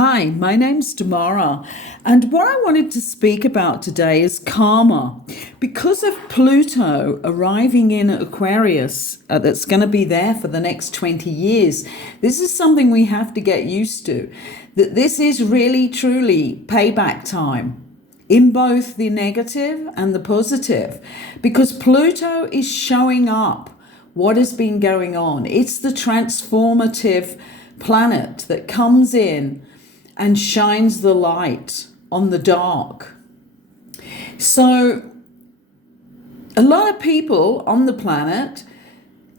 Hi, my name's Demara, and what I wanted to speak about today is karma. Because of Pluto arriving in Aquarius, that's going to be there for the next 20 years, this is something we have to get used to. That this is really, truly payback time in both the negative and the positive, because Pluto is showing up what has been going on. It's the transformative planet that comes in and shines the light on the dark. So a lot of people on the planet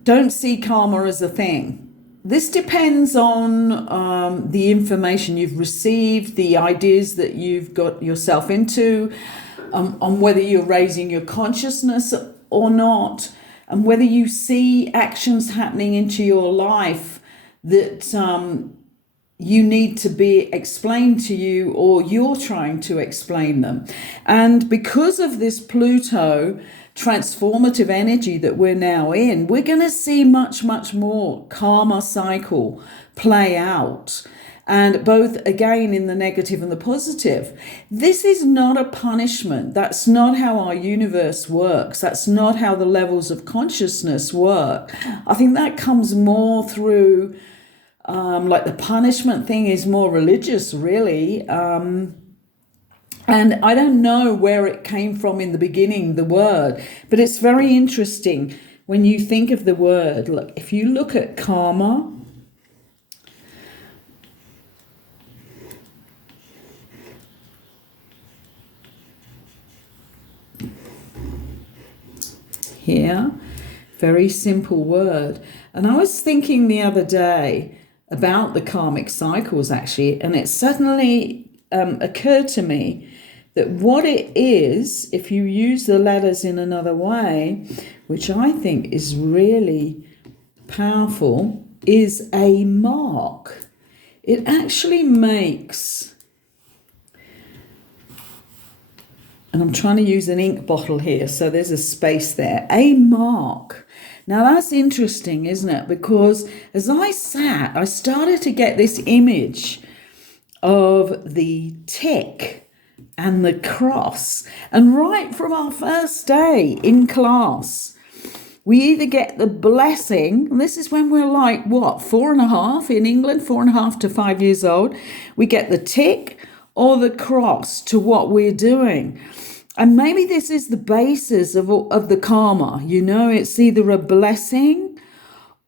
don't see karma as a thing. This depends on the information you've received, the ideas that you've got yourself into, on whether you're raising your consciousness or not, and whether you see actions happening into your life that you need to be explained to you, or you're trying to explain them. And because of this Pluto transformative energy that we're now in, we're going to see much more karma cycle play out, and both again in the negative and the positive. This is not a punishment. That's not how our universe works. That's not how the levels of consciousness work. I think that comes more through like the punishment thing is more religious, really. And I don't know where it came from in the beginning, the word, but it's very interesting when you think of the word. Look, if you look at karma, here, very simple word. And I was thinking the other day about the karmic cycles, actually, and it suddenly occurred to me that what it is, if you use the letters in another way, which I think is really powerful, is a mark. It actually makes, and I'm trying to use an ink bottle here, so there's a space there, a mark. Now that's interesting, isn't it? Because as I sat, I started to get this image of the tick and the cross. And right from our first day in class, we either get the blessing, and this is when we're like, 4.5 in England, 4.5 to 5 years old. We get the tick or the cross to what we're doing. And maybe this is the basis of the karma. You know, it's either a blessing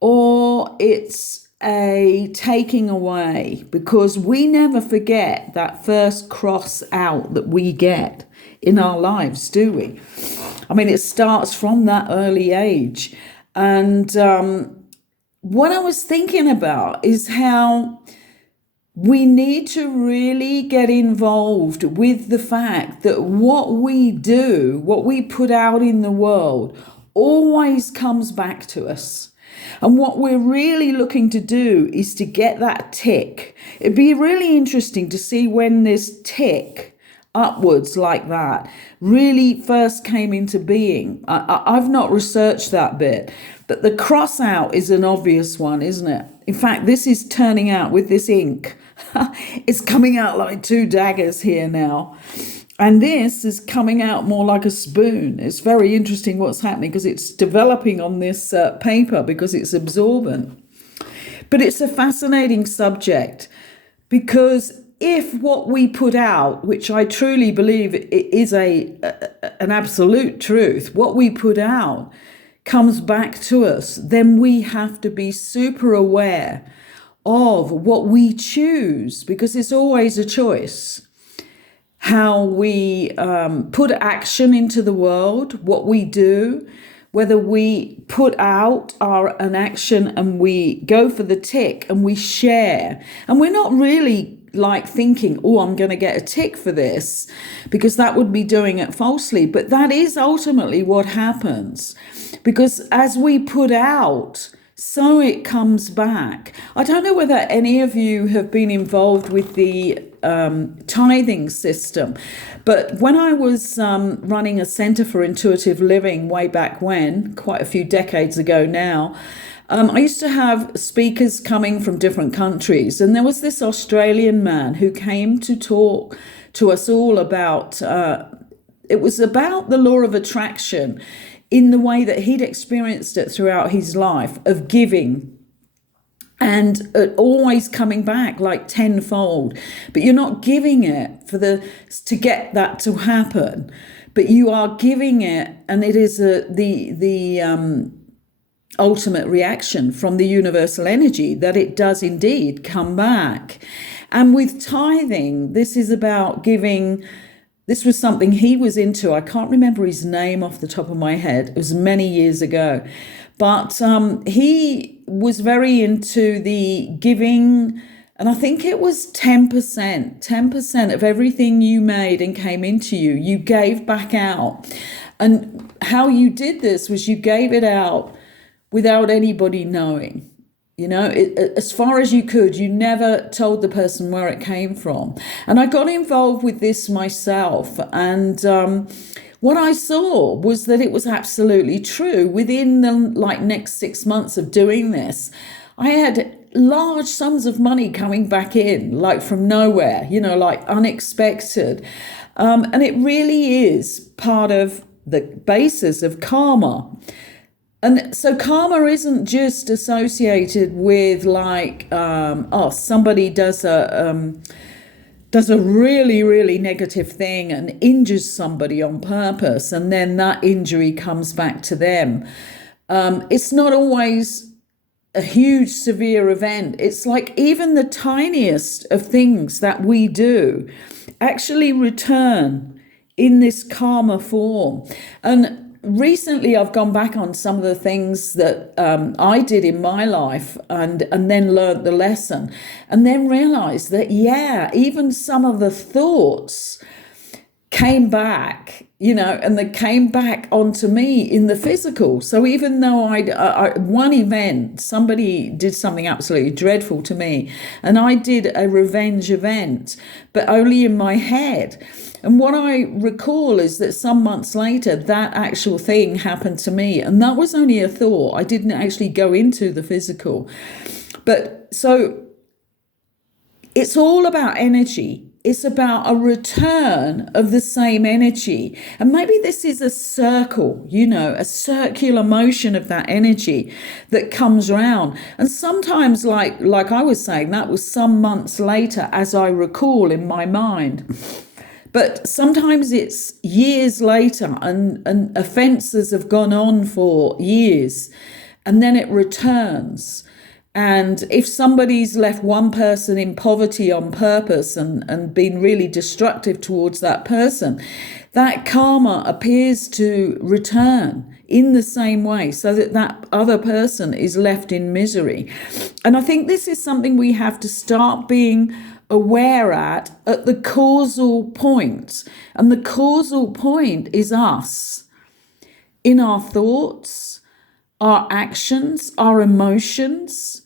or it's a taking away, because we never forget that first cross out that we get in our lives, do we? I mean, it starts from that early age. And what I was thinking about is how we need to really get involved with the fact that what we do, what we put out in the world, always comes back to us. And what we're really looking to do is to get that tick. It'd be really interesting to see when this tick upwards like that really first came into being. I've not researched that bit, but the cross out is an obvious one, isn't it? In fact, this is turning out with this ink. It's coming out like two daggers here now. And this is coming out more like a spoon. It's very interesting what's happening, because it's developing on this paper because it's absorbent. But it's a fascinating subject, because if what we put out, which I truly believe is an absolute truth, what we put out comes back to us, then we have to be super aware of what we choose, because it's always a choice. How we put action into the world, what we do, whether we put out an action and we go for the tick and we share. And we're not really like thinking, I'm going to get a tick for this, because that would be doing it falsely. But that is ultimately what happens, because as we put out, so it comes back. I don't know whether any of you have been involved with the tithing system, but when I was running a Center for Intuitive Living way back when, quite a few decades ago now, I used to have speakers coming from different countries, and there was this Australian man who came to talk to us all about, it was about the law of attraction in the way that he'd experienced it throughout his life of giving and always coming back like tenfold. But you're not giving it to get that to happen, but you are giving it, and it is the ultimate reaction from the universal energy that it does indeed come back. And with tithing, this is about giving. This was something he was into. I can't remember his name off the top of my head. It was many years ago. But he was very into the giving, and I think it was 10% of everything you made and came into you, you gave back out. And how you did this was you gave it out without anybody knowing. You know, as far as you could, you never told the person where it came from. And I got involved with this myself. And what I saw was that it was absolutely true. Within the next 6 months of doing this, I had large sums of money coming back in, like from nowhere, you know, like unexpected. And it really is part of the basis of karma. And so karma isn't just associated with somebody does a really, really negative thing and injures somebody on purpose, and then that injury comes back to them. It's not always a huge, severe event. It's like even the tiniest of things that we do actually return in this karma form. And recently, I've gone back on some of the things that I did in my life and then learned the lesson, and then realized that, even some of the thoughts came back, you know, and they came back onto me in the physical. So even though one event, somebody did something absolutely dreadful to me, and I did a revenge event, but only in my head. And what I recall is that some months later, that actual thing happened to me. And that was only a thought. I didn't actually go into the physical. But so it's all about energy. It's about a return of the same energy. And maybe this is a circle, you know, a circular motion of that energy that comes around. And sometimes, like I was saying, that was some months later, as I recall in my mind. But sometimes it's years later, and offences have gone on for years, and then it returns. And if somebody's left one person in poverty on purpose and been really destructive towards that person, that karma appears to return in the same way, so that other person is left in misery. And I think this is something we have to start being aware at the causal point. And the causal point is us, in our thoughts, our actions, our emotions.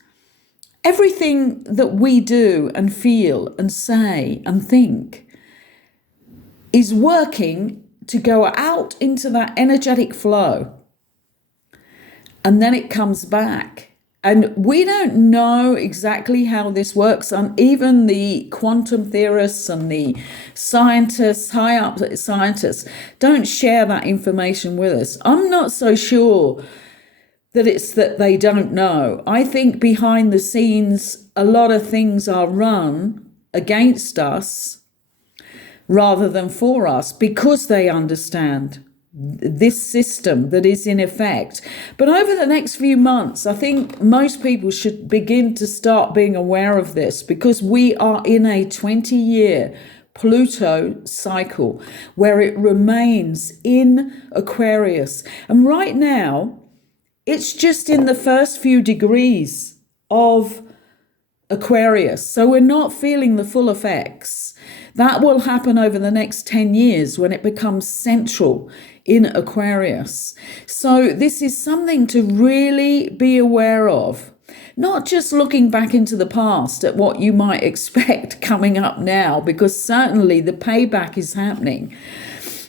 Everything that we do and feel and say and think is working to go out into that energetic flow. And then it comes back. And we don't know exactly how this works. And even the quantum theorists and the scientists, high up scientists, don't share that information with us. I'm not so sure that it's that they don't know. I think behind the scenes, a lot of things are run against us rather than for us, because they understand this system that is in effect. But over the next few months, I think most people should begin to start being aware of this, because we are in a 20-year Pluto cycle where it remains in Aquarius. And right now, it's just in the first few degrees of Aquarius. So we're not feeling the full effects. That will happen over the next 10 years when it becomes central in Aquarius. So this is something to really be aware of. Not just looking back into the past at what you might expect coming up now, because certainly the payback is happening.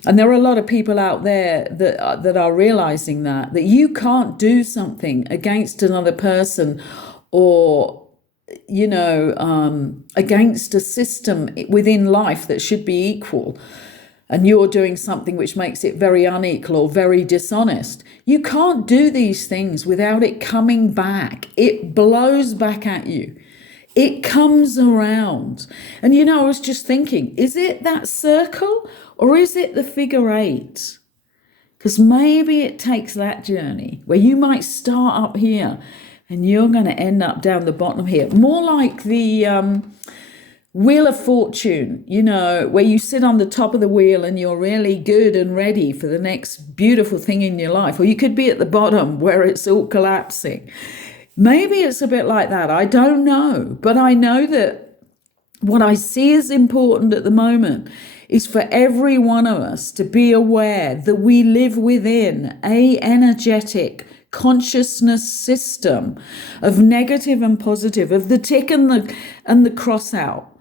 And there are a lot of people out there that are realizing that you can't do something against another person, or against a system within life that should be equal, and you're doing something which makes it very unequal or very dishonest. You can't do these things without it coming back. It blows back at you. It comes around. And I was just thinking, is it that circle or is it the figure 8? Because maybe it takes that journey where you might start up here and you're going to end up down the bottom here. More like the Wheel of Fortune, where you sit on the top of the wheel and you're really good and ready for the next beautiful thing in your life. Or you could be at the bottom where it's all collapsing. Maybe it's a bit like that. I don't know. But I know that what I see as important at the moment is for every one of us to be aware that we live within a energetic consciousness system of negative and positive, of the tick and the cross out.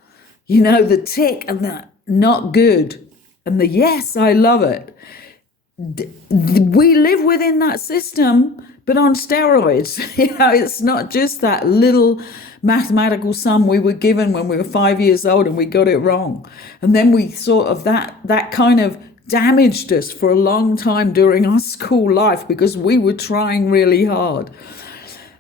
The tick and the not good and the yes, I love it. We live within that system, but on steroids. It's not just that little mathematical sum we were given when we were 5 years old and we got it wrong. And then we sort of that kind of damaged us for a long time during our school life because we were trying really hard.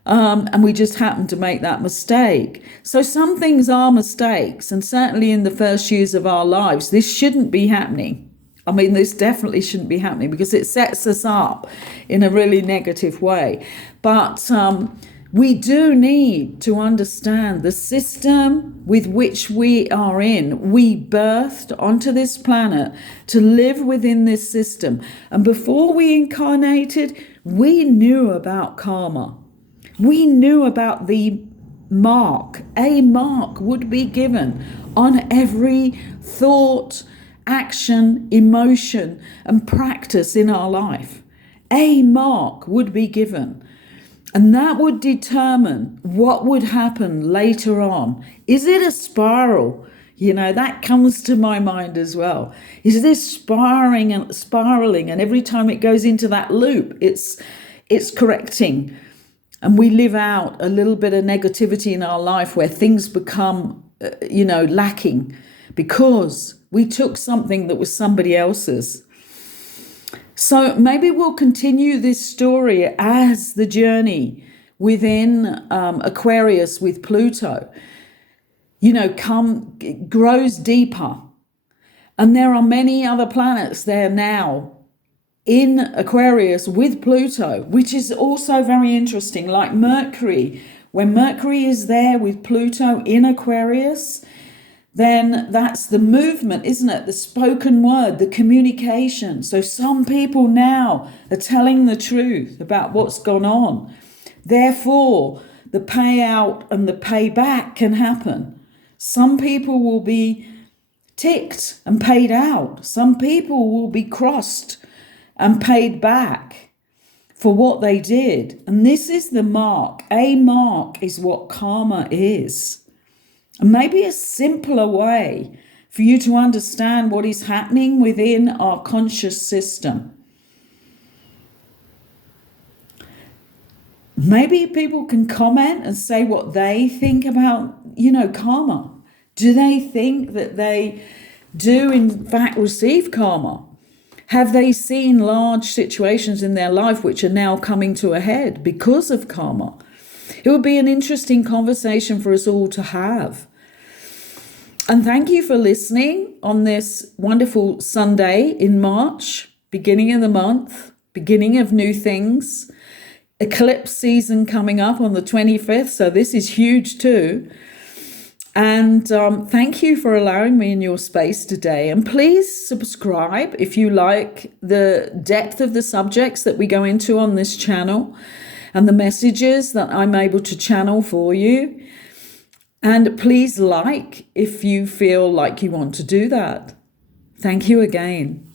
And we just happened to make that mistake. So some things are mistakes, and certainly in the first years of our lives, this shouldn't be happening. I mean, this definitely shouldn't be happening because it sets us up in a really negative way. But we do need to understand the system with which we are in. We birthed onto this planet to live within this system. And before we incarnated, we knew about karma. We knew about the mark. A mark would be given on every thought, action, emotion, and practice in our life. A mark would be given. And that would determine what would happen later on. Is it a spiral? That comes to my mind as well. Is this spiraling, and every time it goes into that loop, it's correcting. And we live out a little bit of negativity in our life where things become, lacking because we took something that was somebody else's. So maybe we'll continue this story as the journey within Aquarius with Pluto, grows deeper. And there are many other planets there now in Aquarius with Pluto, which is also very interesting, like Mercury. When Mercury is there with Pluto in Aquarius, then that's the movement, isn't it? The spoken word, the communication. So some people now are telling the truth about what's gone on. Therefore, the payout and the payback can happen. Some people will be ticked and paid out. Some people will be crossed and paid back for what they did. And this is the mark. A mark is what karma is. And maybe a simpler way for you to understand what is happening within our conscious system. Maybe people can comment and say what they think about, karma. Do they think that they do in fact receive karma? Have they seen large situations in their life which are now coming to a head because of karma? It would be an interesting conversation for us all to have. And thank you for listening on this wonderful Sunday in March, beginning of the month, beginning of new things. Eclipse season coming up on the 25th, so this is huge too. And thank you for allowing me in your space today. And please subscribe if you like the depth of the subjects that we go into on this channel and the messages that I'm able to channel for you. And please like if you feel like you want to do that. Thank you again.